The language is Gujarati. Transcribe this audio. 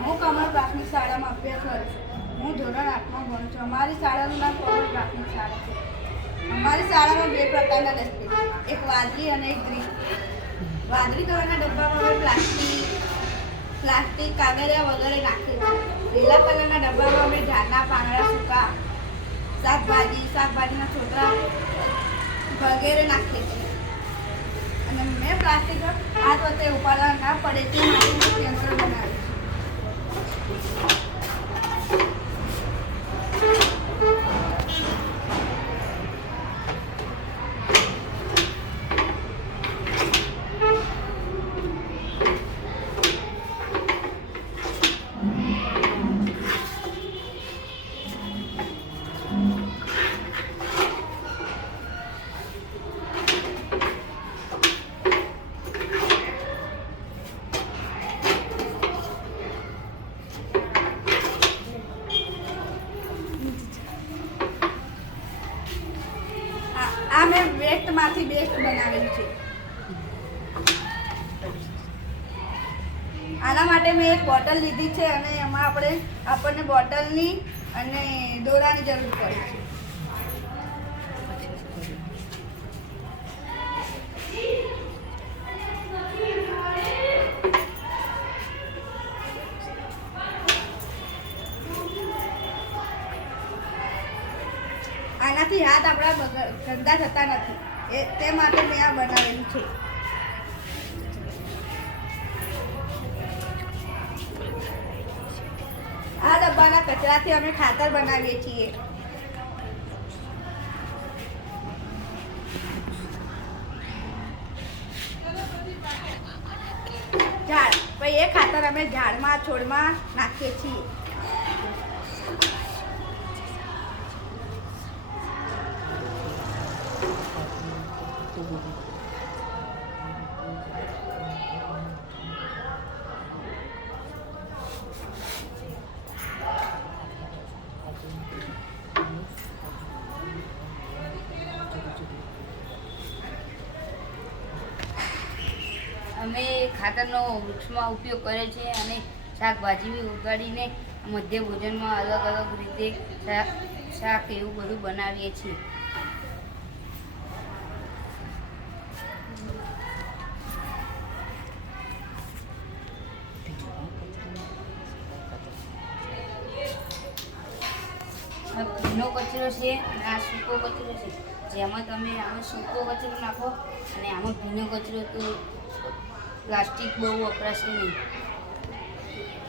હું કમળ પ્રાથમિક શાળામાં અભ્યાસ કરું છું. હું ધોરણ 8માં ભણું છું. અમારી શાળાનું નામ કમળ પ્રાથમિક શાળા છે. અમારી શાળામાં 2 પ્રકારના ડસ્ટબિન, એક વાદળી અને એક ગ્રીન. વાદળી કલરના ડબ્બામાં અમે પ્લાસ્ટિક કાગળિયા વગેરે નાખીએ છીએ. લીલા કલરના ડબ્બામાં અમે ઝાડના પાંદડા, સૂકા શાકભાજીના છોતરા વગેરે નાખીએ છીએ. અને મેં પ્લાસ્ટિક હાથ વચ્ચે ઉપાડવા ના પડે તે માટેનું યંત્ર બનાવ્યું આ મેં વેસ્ટમાંથી બેસ્ટ બનાવેલું છે. આના માટે મેં એક બોટલ લીધી છે અને એમાં આપણને બોટલની અને દોરાની જરૂર પડે છે. આનાથી હાથ આપણા ગંદા થતા નથી તે માટે મેં આ બનાવેલું છે. આ ડબ્બાના કચરાથી અમે ખાતર બનાવીએ છીએ. પછી એ ખાતર અમે ઝાડમાં છોડમાં નાખીએ છીએ. અમે ખાતરનો વૃક્ષમાં ઉપયોગ કરે છે અને શાકભાજી બી ઉગાડીને મધ્ય ભોજનમાં અલગ અલગ રીતે શાક એવું બધું બનાવીએ છીએ. ભીનો કચરો છે અને આ સૂકો કચરો છે. જેમાં તમે આમાં સૂકો કચરો નાખો અને આમાં ભીનો કચરો તો પ્લાસ્ટિક બહુ વપરાશે નહીં.